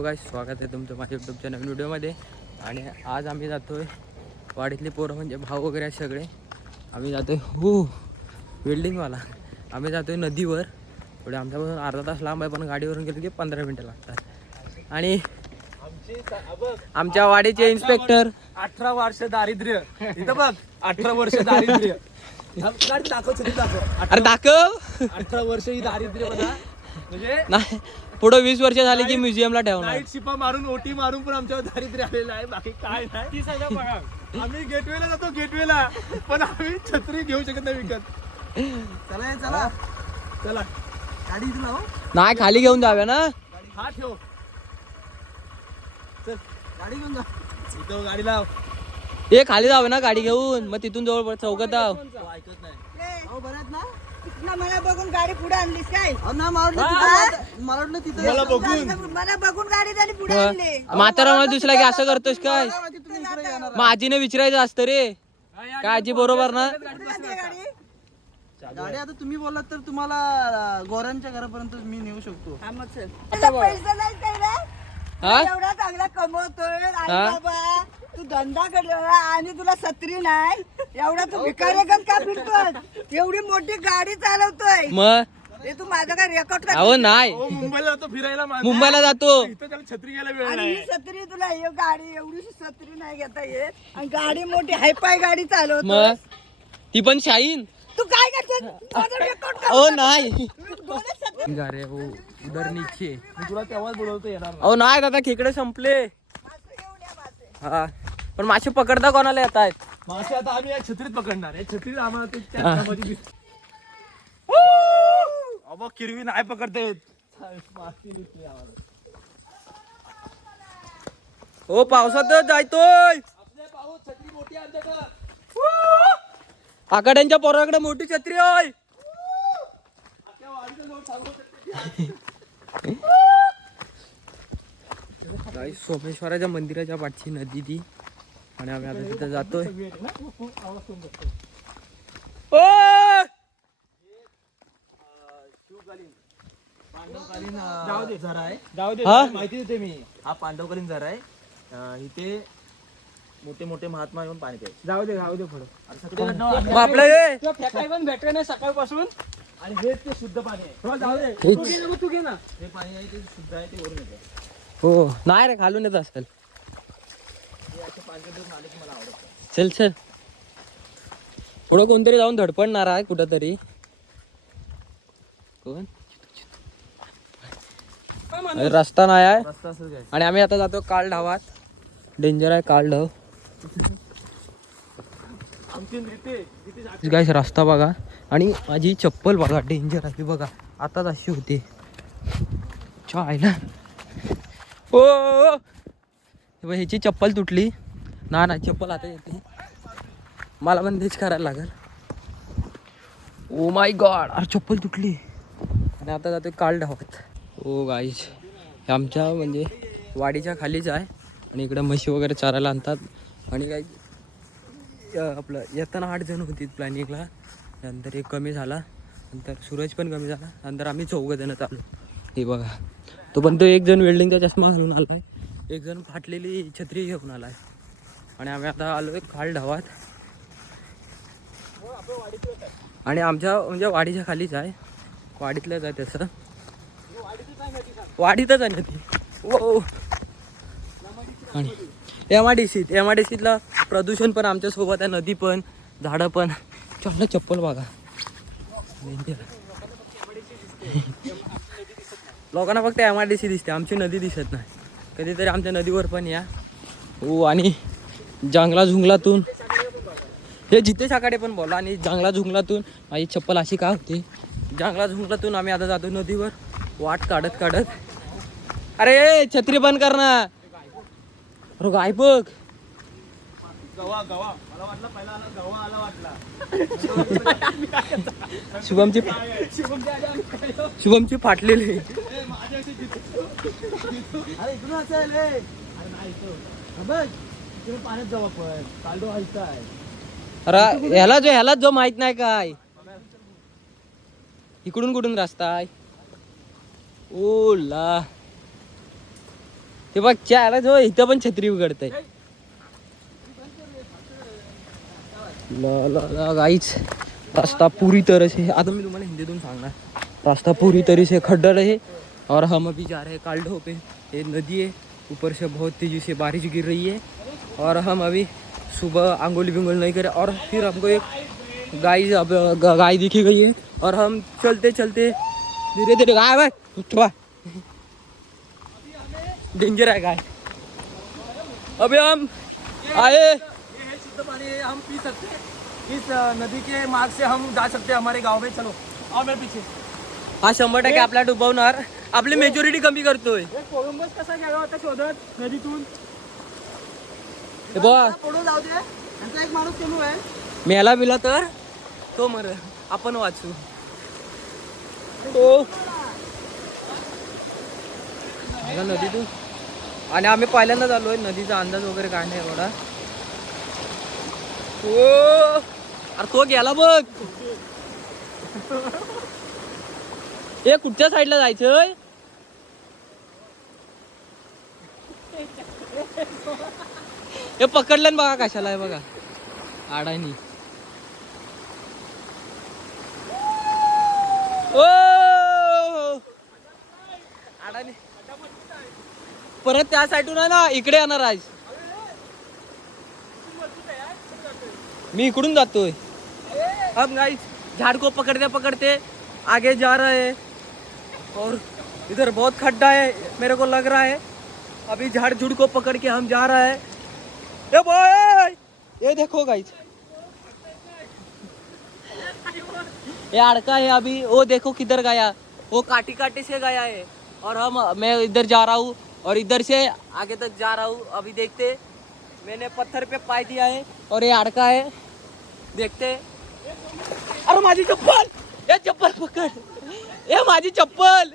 Hello गाईस, स्वागत आहे तुमचं माझ्या यूट्यूबच्या नवीन व्हिडिओमध्ये. आणि आज आम्ही जातोय वाडीतली पोरं म्हणजे भाऊ वगैरे आहेत सगळे. आम्ही जातोय वेल्डिंगवाला. आम्ही जातोय नदीवर. पुढे आमच्यापासून अर्धा तास लांब आहे, पण गाडीवरून गेलो की 15 मिनटं लागतात. आणि आमच्या वाडीचे इन्स्पेक्टर 18 वर्ष दारिद्र्य इथं बघ. 18 वर्ष दारिद्र्य अरे दाखव. 18 वर्ष ही दारिद्र्य बघा. म्हणजे नाही, पुढं 20 वर्ष झाली की म्युझियमला ठेवणार. नाईट शिपा मारून ओटी मारून पण आमच्यावर दारिद्र्य आलेलं आहे. बाकी काय नाही. आम्ही गेटवेला जातो, गेटवेला पण आम्ही छत्री घेऊ शकत नाही विकत. चला चला चला गाडी इथं लाव. नाही, खाली घेऊन जाऊया ना. हा ठेव. चल गाडी घेऊन जा. इथं गाडी लाव. हे खाली जावं ना गाडी घेऊन, मग तिथून जवळ चौकात जाव. ऐकत नाही. बरं ना. मला बघून गाडी पुढे आणलीस काय? मला बघून मला बघून गाडी झाली पुढे आणली. म्हातारा मला दिसला की असं करतोस काय? मग आजीने विचारायचं असतं रे. काय आजी बरोबर ना? गाडी आता तुम्ही बोललात तर तुम्हाला गोऱ्यांच्या घरापर्यंत मी नेऊ शकतो. पैसा नाही काय रे? हा? एवढा चांगला कमवतोय आई बाबा, तू धंदा करला आणि तुला छत्री नाही. एवढा तू भिकाऱ्यागत का फिरतोय? एवढी मोठी गाडी चालवतोय. मग हे तू माझं काय रेकॉर्ड कर? अहो नाही, मुंबईला जातो फिरायला. मुंबईला जातो. इथं त्याला छत्री घ्यायला वेळ आणि नाही. ही छत्री तुला हे गाडी एवढीशी छत्री नाही घेता येत आणि गाडी मोठी हायपाय गाडी चालवतो. मग ती पण शाईन. तू काय करतोय? माझं रेकॉर्ड कर. अहो नाही. दोन्ही छत्री अरे हो, उधर नीचे. मी तुला तेव्हाच बोलवतो येणार नाही. अहो नाही दादा, खेकडे संपले. मासे घेऊन या, मासे. हा, पण मासे पकडता कोणाला येत आहेत? मासे आता आम्ही या छत्रीत पकडणार. या छत्रीत आम्हाला ते त्या हातामध्ये दिसत. अबा किरवी नाही पकडता येत. मासे दिसले आम्हाला. हो, पावसात जायतोय. आपल्या पाऊस छत्री मोठी आणते का? आकड्यांच्या पोराकडे मोठी छत्री होय. आपल्या वाडीचं लोक सांगू शकते. गाईस, सोमेश्वराच्या मंदिराच्या पाठची नदी ती. आणि आम्ही आता तिथे जातोय. पांडवकालीन झरा आहे. हा? माहिती देते मी. हा पांडवकालीन झरा आहे. इथे मोठे मोठे महात्मा येऊन पाणी प्यायचे. जाऊ दे पुढे. मग आपलं हे फेकाय पण भेटलं नाही सकाळपासून. आणि हेच ते शुद्ध पाणी आहे. जाऊ दे. हेच. तू घे ना. हे पाणी आहे ते शुद्ध आहे, ते वरून येते. हो नाही रे, खालून येत असेल. हे असे पाणी दूर आले की मला आवडत नाही. चल चल, पुढं कोणतरी जाऊन धडपडणार आहे कुठं तरी. कोण? अरे, रस्ता नाही आहे. रस्ता असं काय. आणि आम्ही आता जातो काल ढावात. डेंजर आहे काल ढाव. आमची रीते गाईस, रस्ता बघा. आणि माझी चप्पल बघा, डेंजर आहे बघा. आताच अशी होती चायला. ओ ह्याची चप्पल तुटली ना. नाही, चप्पल आता येते. मला पण तेच करायला लागेल. ओ माय गॉड, अरे चप्पल तुटली. आणि आता जातो काल ढावात. ओ गाईस, हे आमच्या म्हणजे वाडीच्या खालीच आहे. आणि इकडं म्हशी वगैरे चारायला आणतात. आणि काही आपलं येताना 8 जण होती प्लॅनिंगला. नंतर एक कमी झाला, नंतर सूरज पण कमी झाला, नंतर आम्ही 4 जण आलो. हे बघा, तो पण तो एक जण वेल्डिंगचा चष्मा घालून आला आहे, एक जण फाटलेली छत्री घेऊन आला आहे. आणि आम्ही आता आलो आहे खाल ढावात. आणि आमच्या म्हणजे वाडीच्या खालीच आहे, वाडीतलंच आहे तसं. वाडीतच आहे ना ती. ओ आणि एमआयडीसीतला प्रदूषण पण आमच्यासोबत आहे. नदी पण, झाडं पण. चांगलं चप्पल बघा. लोकांना फक्त एमआयडीसी दिसते, आमची नदी दिसत नाही. कधीतरी आमच्या नदीवर पण या. हो, आणि जंगला झुंगलातून हे जिथे साकडे पण बोला. आणि जंगला झुंगलातून माझी चप्पल अशी का होती. जंगला झुंगलातून आम्ही आता जातो नदीवर वाट काढत काढत. अरे छत्री बंद कर ना. अरे गाय बघ. गवा मला वाटलं पहिला आला गवा आला वाटला. शुभमची फाटलेली. अरे इकडून असेल. अरे नाही बघ, इकडे पाण्यात जाऊ आपण. कालडो व्हायचा आहे. अरे ह्याला जो माहित नाही काय. इकडून कुठून रस्ता आहे. ओला ते बघ चायला जो इथं पण छत्री उघडतंय. गाइस रास्ता पूरी तरह से, आता मैं तुम्हारे हिंदी सांगणार. रास्ता पूरी तरह से खड्डा रहे और हम अभी जा रहे हैं कालढो पे. ये नदी है, ऊपर से बहुत तेजी से बारिश गिर रही है और हम अभी सुबह आंगोली बिंगोल नहीं करे और फिर हमको एक गाय दिखी गई है और हम चलते चलते धीरे धीरे गाय भाई उठवा डेंजर है गाय. अभी हम आए, ये है शुद्ध पानी है, हम पी सकते हैं. इस नदी के मार्ग से हम जा सकते हैं हमारे गांव में. चलो और मैं पीछे. हा 100% आपला डुबवणार. आपली मेजॉरिटी कमी करतोय. कोलंबस कसा गेला होता शोधत नदीतून. हे बघ पुढे जाऊ दे. यांचा एक माणूस कमी आहे. मेला बिला तर तो मर, आपण वाचू. ओ नदीतून आणि आम्ही पहिल्यांदाच आलोय. नदीचा अंदाज वगैरे काय नाही एवढा. ओ अरे तो गेला बघ. ए कुठच्या साईडला जायचंय. हे पकडलं बघा कशाला आहे बघा आडानी. ओ अडानी परत त्या साईडून आहे ना, इकडे येणार आज. मी इकडून जातोय. अब गाइस झाड़ को पकड़ते पकड़ते आगे जा रहे हैं और इधर बहुत खड्डा है मेरे को लग रहा है. अभी झाड़ झुड़ को पकड़ के हम जा रहे हैं. ये बॉय ये देखो गाइस, ये अड़का है अभी. वो देखो किधर गया, वो काटी काटी से गया है और मैं इधर जा रहा हूँ और इधर से आगे तक जा रहा हूँ. अभी देखते, मैंने पत्थर पे पाय दिया है और ये अड़का है. देखते. अरे माझी चप्पल, ये चप्पल पकड़. ये माझी चप्पल,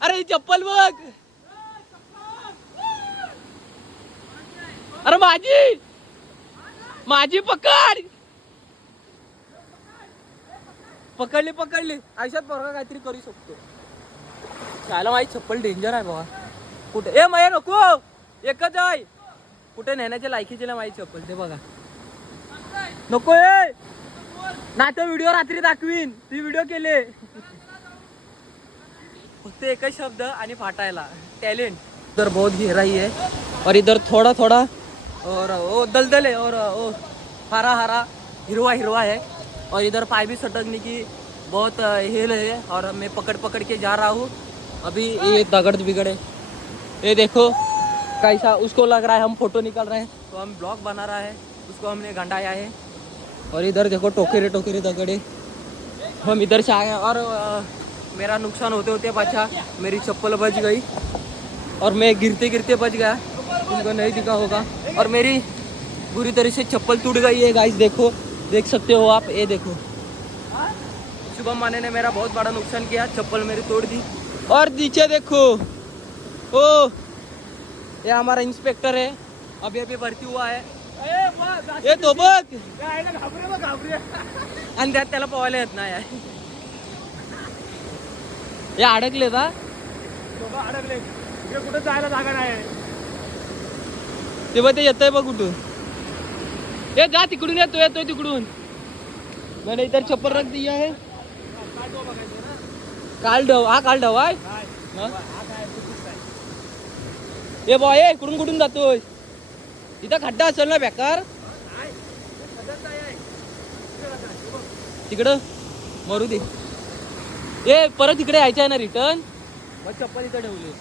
अरे ही चप्पल बघ. अरे माझी पकड. पकडली. आयुष्यात बरोबर काहीतरी करू शकतो. त्याला माझी चप्पल डेंजर आहे बाबा. कुठे ए माया नको, एकच आहे. कुठे नेण्याच्या लायकीची नाही माझी चप्पल. ते बघा नको ए. ना तो व्हिडिओ रात्री दाखवीन. ती व्हिडिओ केले फक्त एकच शब्द आणि फाटायला टॅलेंट. इधर बहुत गहराई है और इधर थोड़ा थोड़ा और वो दलदल है और वो हरा हरा हिरवा है और इधर पाय भी सटकने की बहुत हेल है और मैं पकड़ के जा रहा हूँ. अभी ये दगड़ बिगड़े, ये देखो कैसा उसको लग रहा है हम फोटो निकाल रहे हैं तो हम ब्लॉग बना रहा है, उसको हमने गंडाया है. और इधर देखो टोकरे दगड़े. हम इधर से आए और मेरा नुकसान होते होते पाछा मेरी चप्पल बच गई और मैं गिरते बच गया. तुमको नहीं दिखा होगा और मेरी बुरी तरह से चप्पल टूट गई है गाइस. देखो, देख सकते हो आप. ये देखो शुभम माने ने मेरा बहुत बड़ा नुकसान किया. चप्पल मेरी तोड़ दी. और नीचे देखो, ओ ये हमारा इंस्पेक्टर है, अभी भरती हुआ है. ये तो बघ आणि त्यात त्याला पोहायला येत नाही. हे अडकले का अडकले. कुठं जायला जागा नाही. ते बघ ते येतंय बघ कुठून. ये जा तिकडून येतोय तिकडून. मैंने इधर चप्पल रख दिया है. कालढव आहे. ये बॉय कुठून जातोय. इथं खड्डा असेल ना बेकार. तिकडं मरू दे. ये परत इकडे यायचं आहे ना रिटर्न. मग चप्पल इथं ठेवली.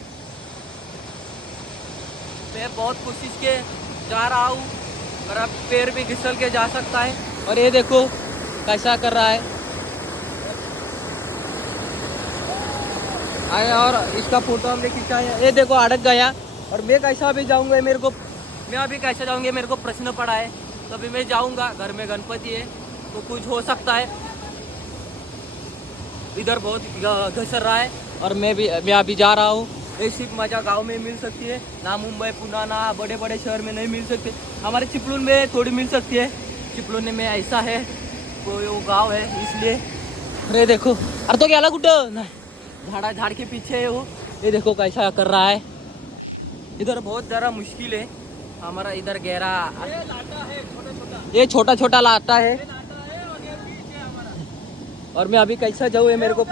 मैं बहुत कोशिश के जा रहा हूँ, मेरा पैर भी घिसल के जा सकता है. और ये देखो कैसा कर रहा है. आए और इसका फोटो हमने खींचा है. ये देखो अड़क गया और मैं कैसा अभी जाऊँगा. मैं अभी कैसे जाऊँगी मेरे को प्रश्न पड़ा है. तभी मैं जाऊँगा. घर में गणपति है तो कुछ हो सकता है. इधर बहुत घसर रहा है और मैं अभी जा रहा हूँ. ये सिर्फ मजा गांव में मिल सकती है ना. मुंबई पुणे ना बड़े बड़े शहर में नहीं मिल सकते. हमारे चिपलून में थोड़ी मिल सकती है. चिपलून में ऐसा है वो गांव है इसलिए. अरे देखो, अरे तो गेला कुठं. झाड़ के पीछे है वो. ये देखो कैसा कर रहा है. इधर बहुत ज़रा मुश्किल है हमारा इधर गहरा ये छोटा छोटा लाटा है और मैं अभी कैसा जाऊँ ये मेरे को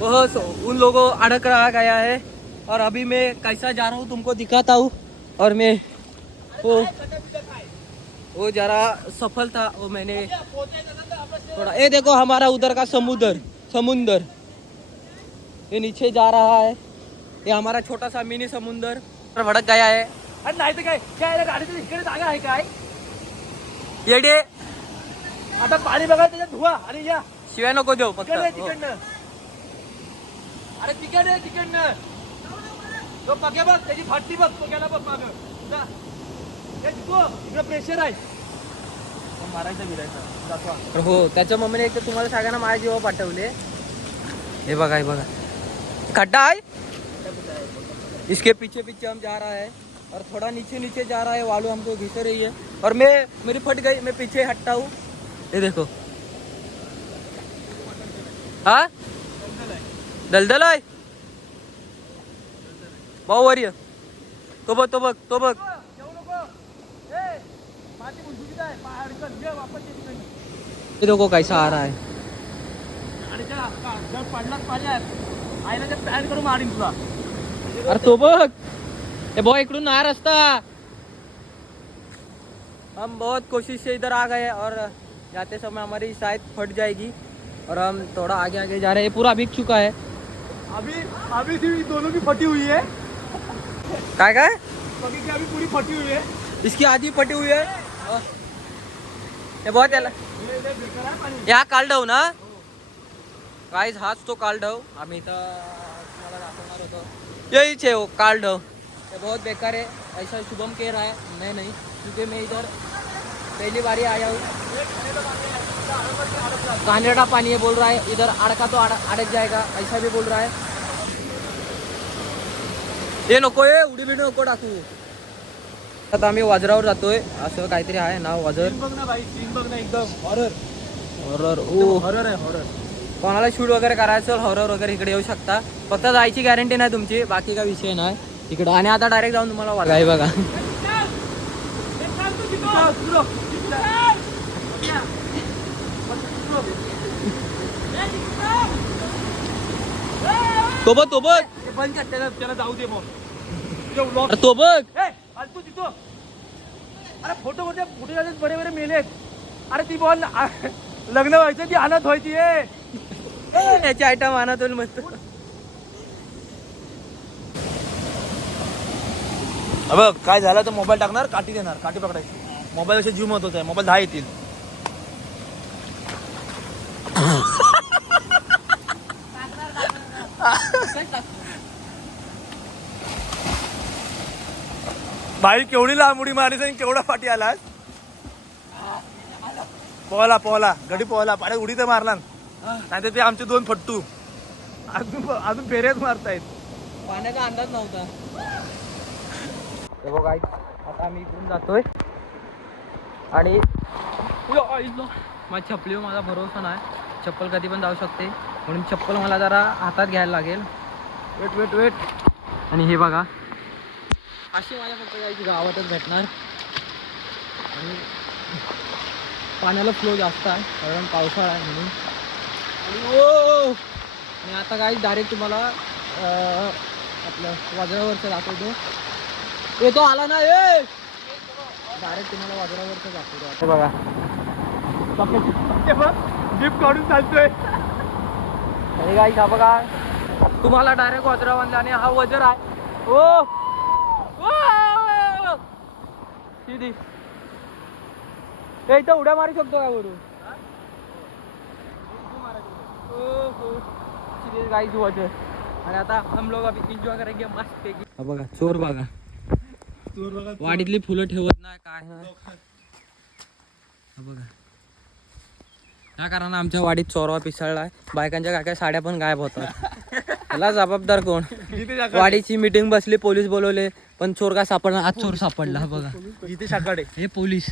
बहुत उन लोगों अड़क रहा गया है और अभी मैं कैसा जा रहा हूँ तुमको दिखाता हूँ और मैं वो जरा सफल था वो मैंने थोड़ा ये देखो हमारा उधर का समुंदर ये नीचे जा रहा है ये हमारा छोटा सा मिनी समुंदर भड़क गया है अरे नाही तर काय गाडीच्या इकडे जागा आहे काय येडे आता पाणी बघा त्याच्यात धुवा आणि या शिवाय नको देऊ फक्त तिकडनं अरे तिकडनं तो बघे बघ त्याची फाटती बघ तो गेला बघ माग इकडे प्रेशर आहे मारायचा बिरायचा जातो हो त्याच्या मम्मीने एक तर तुम्हाला सगळ्यांना माझ्या जीवा पाठवले हे बघा खड्डा है इसके पीछे पीछे हम जा रहा है और थोड़ा नीचे जा रहा है वालू हमको घिस रही है और मेरी फट गई मैं पीछे हटता हूँ ये देखो हाँ दलदल आहे भाऊ वर्य तो बघ ये देखो कैसा आ रहा है आणि त्या पडलाच पाण्यात आईला ते पॅन करून मारीन तुला अरे तो बघ ये बहुत इकडून आ रास्ता हम बहुत कोशिश से इधर आ गए और जाते समय हमारी शायद फट जाएगी और हम थोड़ा आगे जा रहे हैं पूरा भीग चुका है अभी थी दोनों की फटी हुई है काय बाकी की अभी पूरी फटी हुई है इसकी आधी फटी हुई है ये बहुत या कालडव ना गाइस हाच तो कालडव आम्ही इथं तुम्हाला दाखवणार होतो यहीच है वो कालडव ये बहुत बेकार है ऐसा शुभम कह रहा है मैं नहीं क्योंकि मैं इधर पहली बारी आया हूँ कांदेड़ा पानी है बोल रहा है इधर अड़का तो अड़क जाएगा ऐसा भी बोल रहा है ये नको आहे उडी बिडी नको टाकू आता आम्ही वाजरावर जातोय असं काहीतरी आहे नाव वाजर बघ ना भाई सीन बघ ना एकदम हॉरर हॉरर ओ हॉरर आहे हॉरर कोणाला शूट वगैरे करायचं हॉरर वगैरे इकडे येऊ शकता फक्त जायची गॅरंटी नाही तुमची बाकी काय विषय नाही इकडं आणि आता डायरेक्ट जाऊन तुम्हाला वागाय बघा तो बघ बंद कर त्याला जाऊ दे मग अरे तो बघ तू तिथं अरे फोटो बरे बरे मेलेत अरे ती बॉल लग्न व्हायचं ती अनाथ व्हायची याची आयटम आणत होईल मस्त बघ काय झालं तर मोबाईल टाकणार काठी देणार काठी पकडायची मोबाईल असे जीव महत्वाचा आहे मोबाईल 10 येतील बाई केवढी लांब उडी मारलीस आणि केवढा पाठी आलास पोहला गडी पोहला पाण्यात उडी तर मारला नाही तर ते आमचे 2 फट्टू अजून फेऱ्याच मारतायत पाण्याचा अंदाज नव्हता हे बघा आता आम्ही इकडून जातोय आणि माझी चपलीवर माझा भरोसा नाही चप्पल कधी पण जाऊ शकते म्हणून चप्पल मला जरा हातात घ्यायला लागेल वेट आणि हे बघा अशी माझ्या फक्त जायची गावातच भेटणार आणि पाण्याला फ्लो जास्त आहे कारण पावसाळा आहे म्हणून आणि आता काही डायरेक्ट तुम्हाला आपलं वाजरावरचं दाखवतो तो आला ना डायरेक्ट तुम्हाला वाजरावरचं दाखवतो बघा गिफ्ट काढून चालतोय आणि काही का बघा तुम्हाला डायरेक्ट वाजरावर आणि हा वजर आहे ओ सीधी इथं उड्या मारू शकतो का वरून सीधी गाईज वजर आणि आता हम लोग अभी एंजॉय करेंगे मस्त पैकी हा बघा चोर बघा वाडीतली फुलं ठेवत नाही काय नाही हा बघा ह्या कारण आमच्या वाडीत चोरवा पिसळला आहे बायकांच्या काय काय साड्या पण गायब होतात त्याला जबाबदार कोण वाडीची मीटिंग बसली पोलीस बोलवले पण चोर काय सापडला आज चोर सापडला बघा इथे शाकाडे हे पोलीस